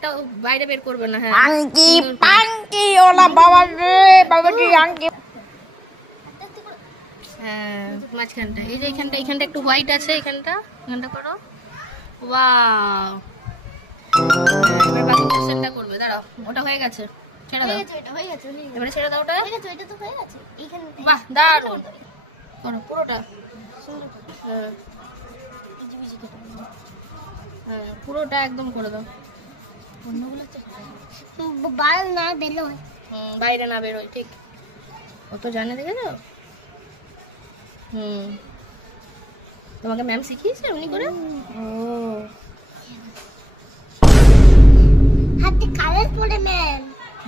একটা বাইরে বের করবে না। হ্যাঁ আংকি পাংকি ওলা বাবা রে বাবা কি আংকি। হ্যাঁ মাঝখানটা এই যে এখানটা একটু হোয়াইট আছে, এখানটা করো। ওয়াও এবার বাকি পোর্শনটা করবে। দাঁড়াও, ওটা হয়ে গেছে, ছেড়ে দাও। হয়ে গেছে এবারে ছেড়ে দাও ওটা। হয়ে গেছে, এটা তো হয়ে গেছে। এইখানে বাহ দারুণ করো পুরোটা। হ্যাঁ পুরোটা একদম করে দাও। অন্যগুলো তো বাইরে না বেরোয়। বাইরে না বেরোয়, ঠিক। ও তো জানে, দেখে দাও। তোমাকে ম্যাম শিখিয়েছে এমনি করে? ও হাতে কালার পরে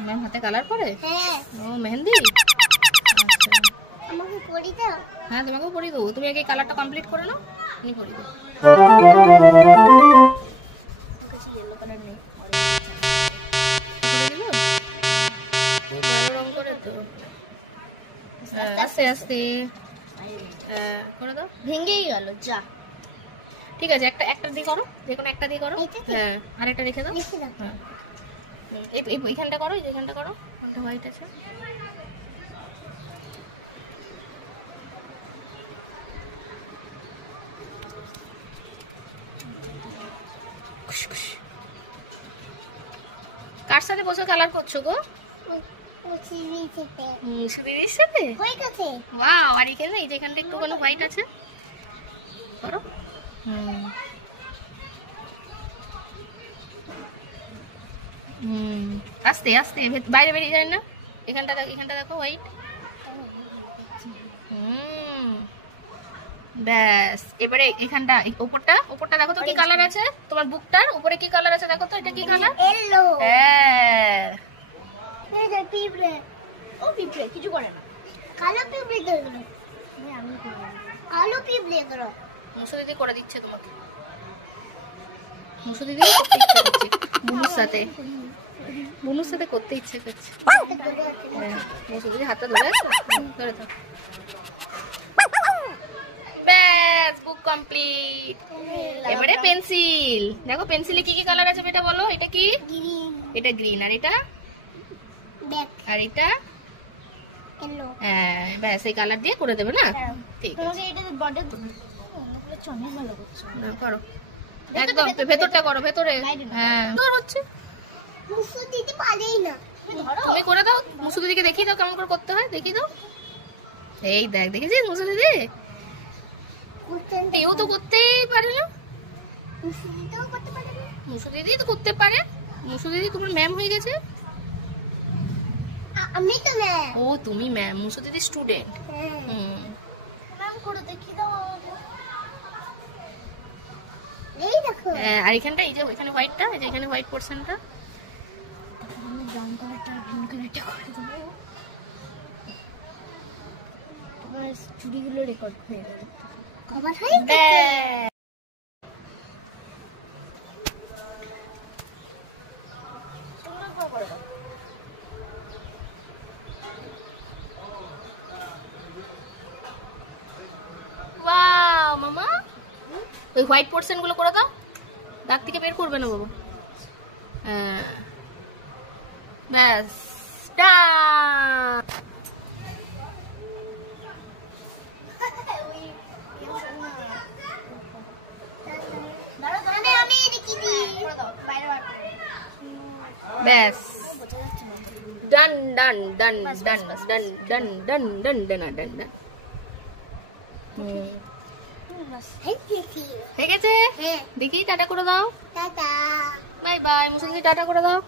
ম্যাম হাতে কালার পরে? হ্যাঁ। ও মেহেন্দি। আচ্ছা আমাকে পরি দাও। হ্যাঁ তোমাকেও পরিয়ে দেবো। তুমি আগে কালারটা কমপ্লিট করে নাও, আমি পরিয়ে দেবো। ইয়েলো কালার নেই। ভালো রং করে তো। আস্তে আস্তে করে দাও। ভেঙেই গেল যা। ঠিক আছে, একটা দিয়ে করো, যে কোনো একটা দিয়ে করো। হ্যাঁ আরেকটা রেখে দাও। হ্যাঁ এইখানটা করো, এই যেখানটা করো, একটা হোয়াইট আছে। কার সাথে বসে কালার করছো গো? সুদিদির সাথে। হয়ে গেছে। ওয়াও, আর এখানে এই যেখানটা একটু কোনো হোয়াইট আছে, করো। আস্তে আস্তে, বাইরে বেরিয়ে যায় না। এখানটা দেখো হোয়াইট। ব্যাস, এবারে এখানটা উপরটা দেখো তো কি কালার আছে। তোমার বুকটার উপরে কি কালার আছে দেখো তো, এটা কি কালার? ইয়েলো। হ্যাঁ এই যে পিঁপড়ে। ও পিঁপড়ে কিছু করে না। কালো পিঁপড়ে করো। আমি করব। কালো পিঁপড়ে করো। মুসু দিদি করে দিচ্ছে তোমাকে। মুসু দিদি বুনুর সাথে করতে ইচ্ছে করছে। মুসু দিদি হাতটা ধরে আছে, ধরে থাক। ব্যাস, বুক কমপ্লিট। এবারে পেন্সিল দেখো, পেন্সিলে কি কি কালার আছে বেটা বলো। এটা কি? গ্রিন। এটা গ্রিন, আর এটা ব্ল্যাক, আর এটা ইয়েলো। হ্যাঁ ব্যাস, এই কালার দিয়ে করে দেবে না? ঠিক আছে, তোমাকে এটা বর্ডার অনেক ভালো করছো। করো একদম ভেতরটা করো, ভেতরে। হ্যাঁ হচ্ছে, মুসু দিতে পারেই না। তুমি করে দাও। মুসু দিদিকে দেখিয়ে দাও কেমন করে করতে হয়, দেখিয়ে দাও। এই দেখ, দেখেছিস মুসু দিদি? কেউ তো করতেই পারে না। মুসু দিতেও করতে পারে না। মুসু দিদি তো করতে পারে। মুসু দিদি তোমার ম্যাম হয়ে গেছে। আমি তো ম্যাম। ও তুমি ম্যাম, মুসু দিদি স্টুডেন্ট। ম্যাম করে দেখিয়ে দাও আমাকে। এই দেখো। আর এখানটা, এই যে এখানে হোয়াইটটা, এই যে এখানে হোয়াইট পোরশনটা, আমি ব্রাউন কালারটা গ্রিন কালারটা করে দেবো। তোমার চুড়িগুলো রেকর্ড হয়ে গেল। কভার হয়ে গেছে। ওয়াও মামা, ওই হোয়াইট পোরশন গুলো করে দাও, দাগ থেকে বের করবে না বাবু। ব্যাস ডান। ব্যাস ডান ডান ডান ডান ডান ডান ডান ডান ডান ডান ডান। হয়ে গেছে, দেখি টাটা করে দাও। Tata. Bye bye. Muslim tata করে দাও।